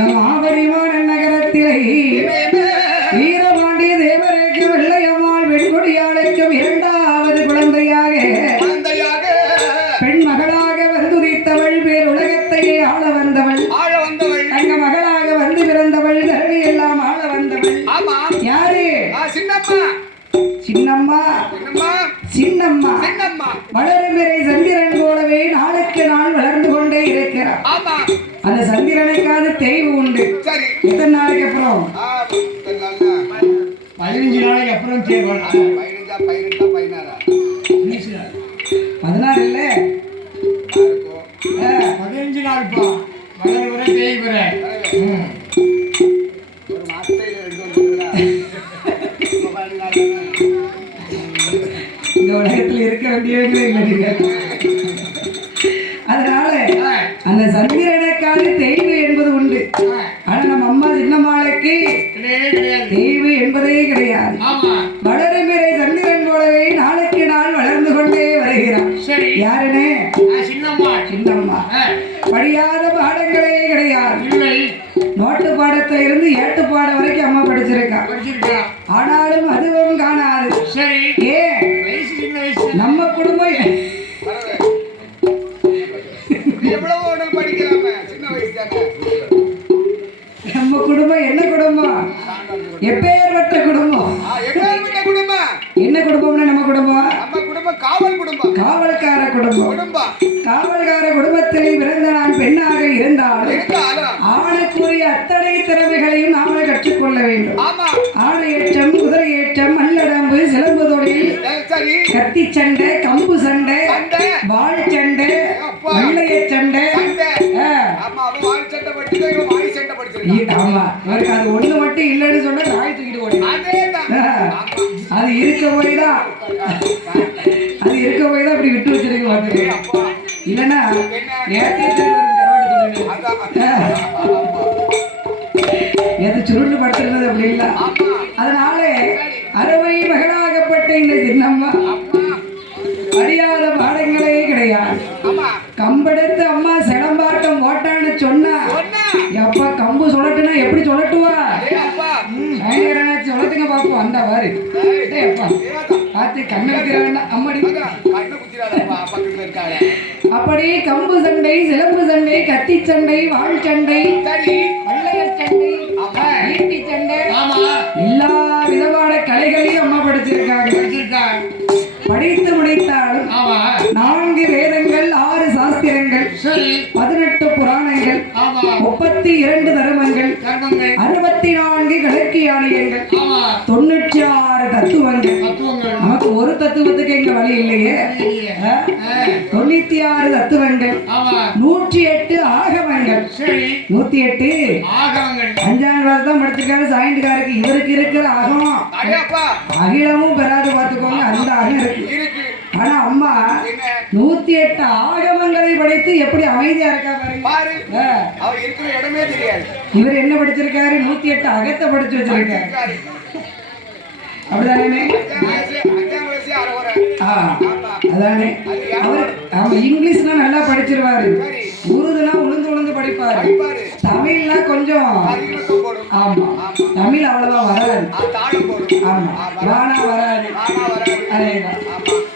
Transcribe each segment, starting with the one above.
ನಾವು నుంచి పైన పైన யாருன்னு சின்னம்மா. சின்னம்மா. படியாத பாடங்களே கிடையாது. இல்லை. நோட்டு பாடத்துல இருந்து ஏட்டு பாடம் வரைக்கும் அம்மா படிச்சிருக்கா. படிச்சிருக்கா. ஆனாலும் அதுவும் காணாது. சரி. ஏன் குடும்பம். காவல்கார குடும்பத்தில் பிறந்த நான் பெண்ணாக இருந்தாலும் ஆணுக்குரிய அத்தனை திறமைகளையும் நாமே கற்றுக்கொள்ள வேண்டும். ஆமா. ஆணையேற்றம் குதிரையேற்றம் மல்லடம்பு சிலம்பு தொழில் கத்தி சண்டை கம்பு சண்டை சிலம்பு சண்டை கத்தி சண்டை வாழ் சண்டை சண்டை. ஈட்டி சண்டை. எல்லா விதமான கலைகளையும் அம்மா படிச்சிருக்காங்க. படிச்சிருக்கா படித்து முடித்தாலும் நான்கு வேதங்கள் ஆறு சாஸ்திரங்கள் பதினெட்டு புராணங்கள் முப்பத்தி இரண்டு தர்மங்கள் அறுபத்தி நான்கு கணக்கியானியங்கள் ஆமா. தொண்ணூற்றி ஆறு தத்துவங்கள். தத்துவங்கள். நமக்கு ஒரு தத்துவத்துக்கு எங்க வழி இல்லையே. தொண்ணூத்தி ஆறு தத்துவங்கள். நூற்றி எட்டு ஆகமங்கள். நூத்தி எட்டு அஞ்சாம் கிளாஸ் தான் படிச்சிருக்காரு. சாயண்டுக்காருக்கு இவருக்கு இருக்கிற அகம் அடே அப்பா அகிலமும் பெறாது பார்த்துக்கோங்க. அந்த அகம் இருக்கு. ஆனா அம்மா நூத்தி எட்டு ஆகமங்களை படித்து எப்படி அமைதியா இருக்கா பாருங்க பாரு. ஆ, அவ இருக்கிற இடமே தெரியாது. இவர் என்ன படிச்சிருக்காரு? நூத்தி எட்டு அகத்தை படிச்சு வச்சிருக்காரு. அப்படிதானே? அதானே. அவர் இங்கிலீஷ்னா நல்லா படிச்சிருவாரு. சரி. உருதுனா உளுந்து உளுந்து படிப்பாரு. தமிழ்னா கொஞ்சம் ஆமா. தமிழ் அவ்வளவா வராது. ஆமா. ராணா வராது.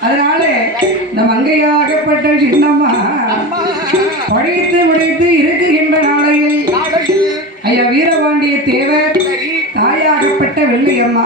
அதனால நம்ம அங்கையாகப்பட்ட சின்னம்மா படித்து முடித்து இருக்குகின்ற நாளையில் ஐயா வீரபாண்டிய தேவர் தாயாகப்பட்ட வெள்ளையம்மா.